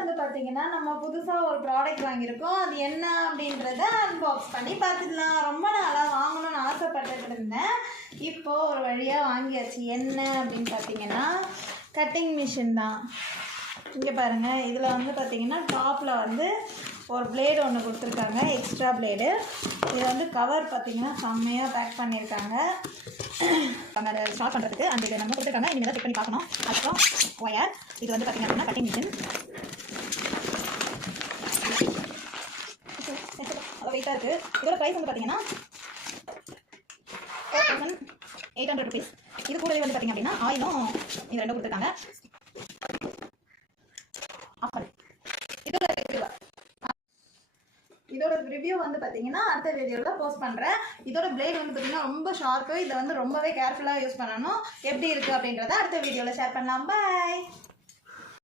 வந்து பார்த்தீங்கன்னா நம்ம புதுசாக ஒரு ப்ராடக்ட் வாங்கியிருக்கோம். அது என்ன அப்படின்றத அன்பாக்ஸ் பண்ணி பார்த்துக்கலாம். ரொம்ப நாளாக வாங்கணும்னு ஆசைப்பட்டுட்டு இருந்தேன். இப்போது ஒரு வழியாக வாங்கியாச்சு. என்ன அப்படின்னு பார்த்தீங்கன்னா கட்டிங் மிஷின் தான். இங்கே பாருங்கள், இதில் வந்து பார்த்தீங்கன்னா டாப்பில் வந்து ஒரு பிளேடு ஒன்று கொடுத்துருக்காங்க, எக்ஸ்ட்ரா பிளேடு. இது வந்து கவர் பார்த்தீங்கன்னா செம்மையாக பேக் பண்ணியிருக்காங்க. அதை ஸ்டார்ட் பண்ணுறதுக்கு அந்த இதை நம்ம கொடுத்துருக்காங்க. இனிமேல் தான் செக் பண்ணி பார்க்கணும். அப்புறம் ஒயர், இது வந்து பார்த்திங்க அப்படின்னா கட்டிங் மிஷின் வெயிட்டாக இருக்குது. இதோட ப்ரைஸ் வந்து பார்த்தீங்கன்னா 4800 ருபீஸ். இது கூடவே வந்து பார்த்திங்க அப்படின்னா ஆயிலும் இது ரெண்டும் கொடுத்துருக்காங்க. இதோட ரிவ்யூ வந்து பார்த்தீங்கன்னா அடுத்த வீடியோவில் போஸ்ட் பண்ணுறேன். இதோட பிளேட் வந்து பார்த்தீங்கன்னா ரொம்ப ஷார்ப்பு. இதை வந்து ரொம்பவே கேர்ஃபுல்லாக யூஸ் பண்ணணும். எப்படி இருக்குது அப்படின்றத அடுத்த வீடியோவில் ஷேர் பண்ணலாம். பாய்.